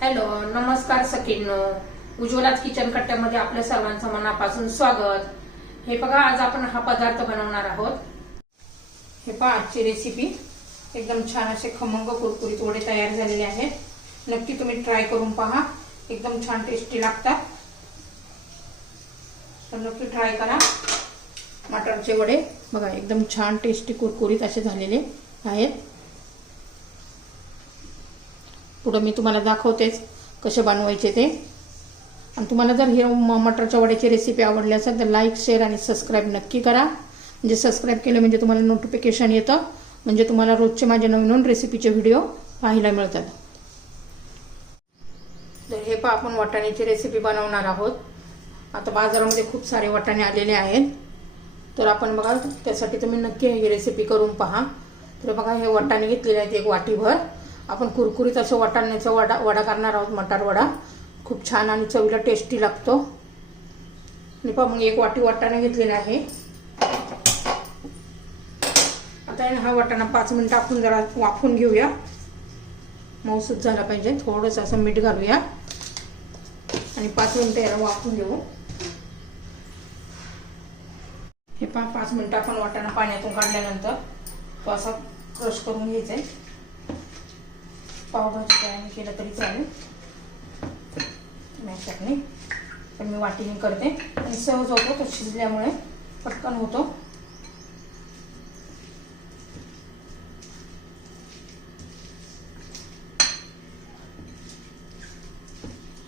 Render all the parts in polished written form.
Hello, नमस्कार सखींनो. उज्ज्वलाच kitchen कट्ट्यामध्ये आपल्या सर्वांचं मनापासून स्वागत. हे बघा, आज आपण हा पदार्थ बनवणार आहोत. हे पहा, आजची रेसिपी एकदम छान असे खमंग कुरकुरीत वडे तयार झालेले आहेत. नक्की तुम्ही ट्राय करून पहा, एकदम छान टेस्टी लागतात. तर नक्की ट्राय करा. मटरचे वडे बघा, एकदम छान टेस्टी कुरकुरीत असे झालेले आहेत. पुढे मी तुम्हाला दाखवतेच कसे बनवायचे ते. आणि तुम्हाला जर हे मटरच्या वड्याची रेसिपी आवडली असेल तर लाईक, शेअर आणि सबस्क्राईब नक्की करा. म्हणजे सबस्क्राईब केलं म्हणजे तुम्हाला नोटिफिकेशन येतं, म्हणजे तुम्हाला रोजचे माझे नवीन रेसिपीचे व्हिडिओ पाहायला मिळतात. तर हे पहा, आपण वाटाण्याची रेसिपी बनवणार आहोत. आता बाजारामध्ये खूप सारे वाटाणे आलेले आहेत. तर आपण बघा, त्यासाठी तुम्ही नक्की ही रेसिपी करून पहा. तर बघा, हे वाटाणे घेतलेले आहेत एक वाटीभर. आपण कुरकुरीत असं वाटाण्याचा वडा करणार आहोत. मटार वडा खूप छान आणि चवीला टेस्टी लागतो. आणि पहा, मग एक वाटी वाटाणे घेतलेला आहे. आता हा वाटाणा 5 मिनिटं आपण जरा वाफून घेऊया. मऊसूत झाला पाहिजे. थोडंसं असं मीठ घालूया आणि 5 मिनिटं याला वाफून घेऊ. हे पहा, 5 मिनिटं आपण वाटाणा पाण्यातून काढल्यानंतर तो असा क्रश करून घ्यायचा आहे. पावभाजी तयार केलं तरी चालेल मॅशरने, पण मी वाटीने करते आणि सहज होतो. तो शिजल्यामुळे पटकन होतो.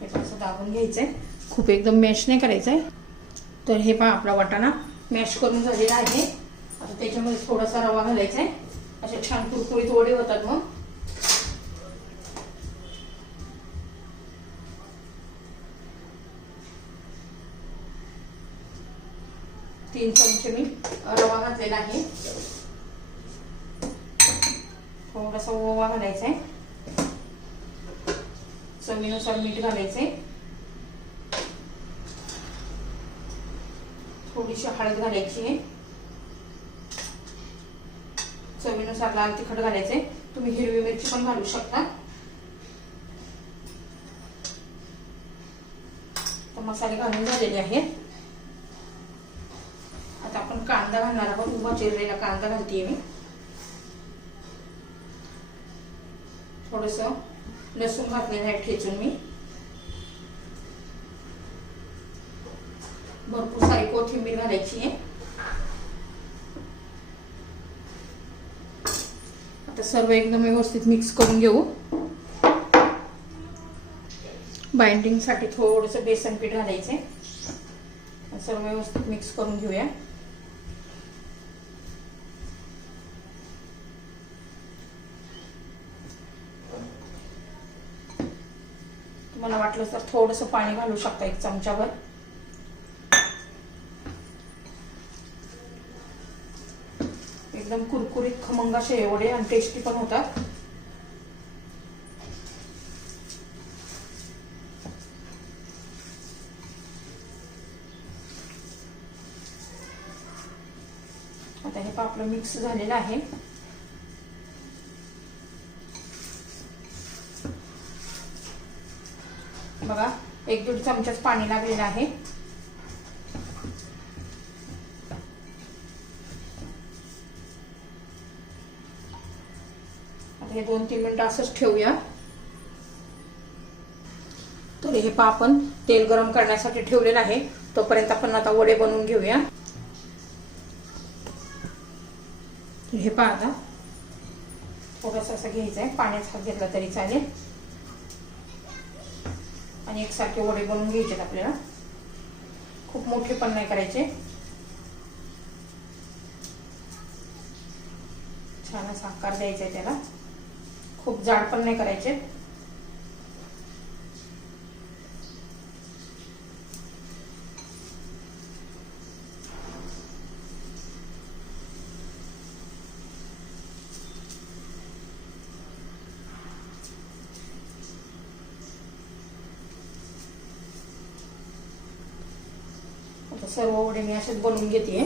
हे असं दाबून घ्यायचंय, खूप एकदम मॅश नाही करायचंय. तर हे पहा, आपला वाटाणा मॅश करून झालेला आहे. आता त्याच्यामध्ये थोडासा रवा घालायचा आहे. असे छान कुरकुरीत वडे होतात. मग 3 चमचे मी रवा घातलेला आहे. थोडासा ओवा घालायचा आहे. चवीनुसार मीठ घालायचंय. थोडीशी हळद घालायची आहे. चवीनुसार लाल तिखट घालायचंय. तुम्ही हिरवी मिरची पण घालू शकता. तर मसाले घालून झालेले आहेत. आता आपण कांदा घालणार आहोत. उभा चिरलेला कांदा घालते मी. थोडंसं लसूण घातलेलं आहे ठेचून मी. भरपूर सारी कोथिंबीर घालायची आहे. आता सर्व एकदम व्यवस्थित मिक्स करून घेऊ. बाइंडिंग साठी थोडंसं बेसन पीठ घालायचंय. सर्व व्यवस्थित मिक्स करून घेऊया. तुम्हाला वाटलं तर थोडंसं पाणी घालू शकता, 1 चमचाभर. एकदम कुरकुरीत खमंग असे वडे आणि टेस्टी पण होतात. आता हे आपलं मिक्स झालेलं आहे. बघा, 1-1.5 चमचाच पाणी लागलेलं आहे. आता हे 2-3 मिनिटं असंच ठेवूया. तर हे पहा, आपण तेल गरम करण्यासाठी ठेवलेलं आहे. तोपर्यंत आपण आता वडे बनवून घेऊया. हे पहा, आता थोडंसं असं घ्यायचं आहे. पाण्यात हात घेतला तरी चालेल. आणि एकसारखे वडे बनवून घ्यायचे आपल्याला. खूप मोठे पण नाही करायचे. छान असा आकार द्यायचा आहे त्याला. खूप जाड पण नाही करायचे. सर्व वडे मी असेच बनवून घेते.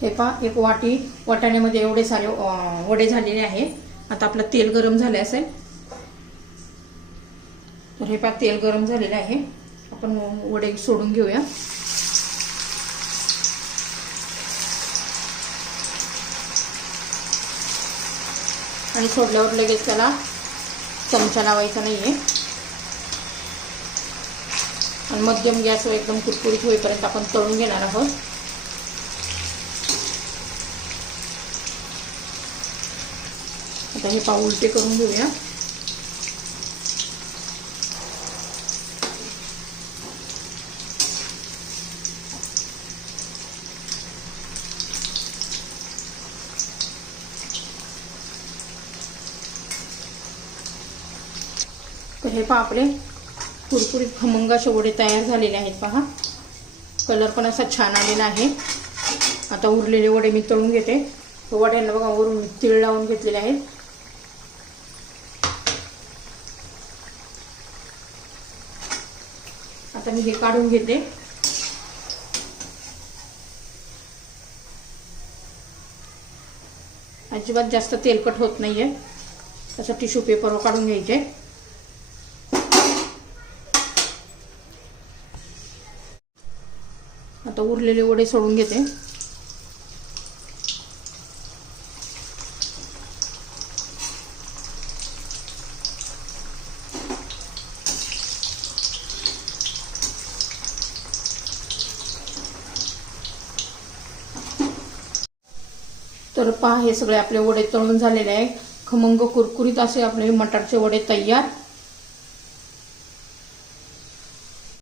हे पहा, 1 वाटी वाटाण्यामध्ये एवढे सारे वडे झालेले आहे. आता आपलं तेल गरम झाले असेल तर हे पहा तेल गरम झालेलं आहे, आपण वडे सोडून घेऊया. आणि सोडल्यावर लगेच त्याला चमचा लावायचा नाहीये आणि मध्यम गॅसवर एकदम कुरकुरीत होईपर्यंत आपण तळून घेणार आहोत. आता हे पाव उलटे करून घेऊया. तर हे पहा आपले कुरकुरीत खमंग असे वडे तयार झालेले आहेत. पहा कलर पण असा छान आलेला आहे. आता उरलेले वडे मी तळून घेते. तो वड्यांना बघा वरून तीळ लावून घेतलेले आहेत. आता मी हे काढून घेते. अजिबात जास्त तेलकट होत नाहीये. असं टिश्यू पेपरवर काढून घ्यायचे. आता उरलेले वडे सोडून घेते. तर पहा हे सगळे आपले वडे तळून झालेले आहे. खमंग कुरकुरीत असे आपले मटारचे वडे तयार.